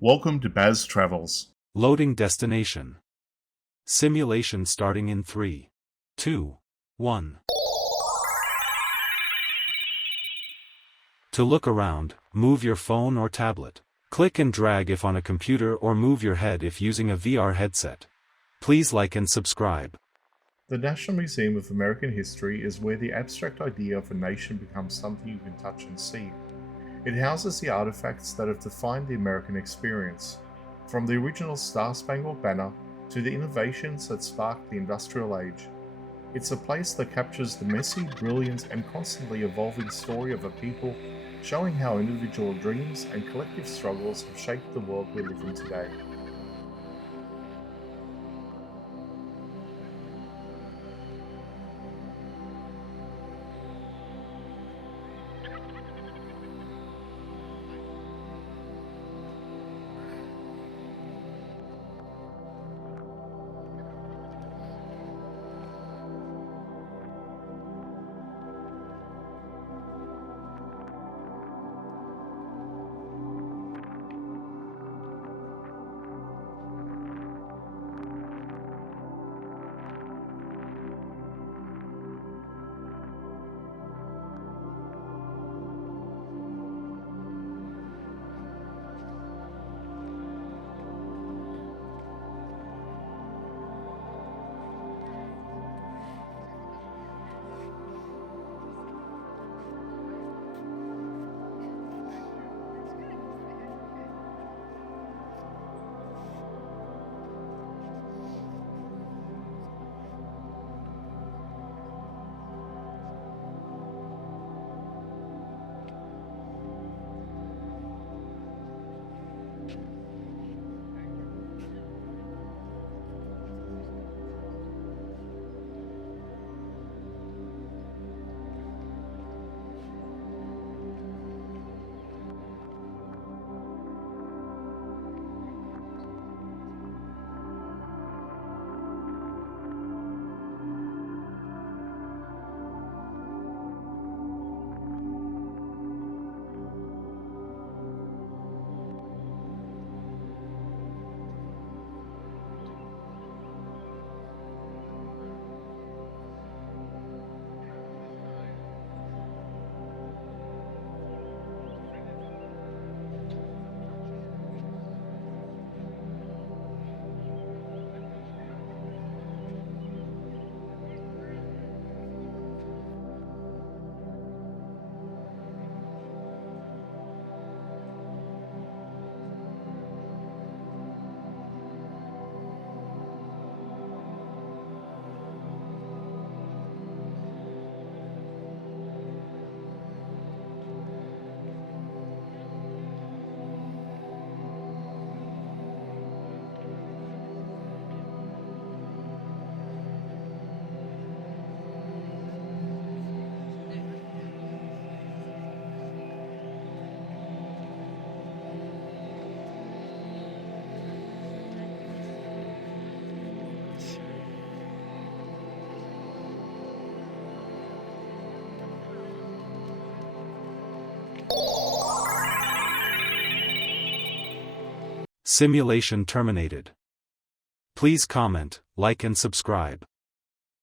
Welcome to Baz Travels. Loading destination. Simulation starting in 3, 2, 1. To look around, move your phone or tablet. Click and drag if on a computer or move your head if using a VR headset. Please like and subscribe. The National Museum of American History is where the abstract idea of a nation becomes something you can touch and see. It houses the artifacts that have defined the American experience, from the original Star-Spangled Banner to the innovations that sparked the Industrial Age. It's a place that captures the messy, brilliant, and constantly evolving story of a people, showing how individual dreams and collective struggles have shaped the world we live in today. Simulation terminated. Please comment, like and subscribe.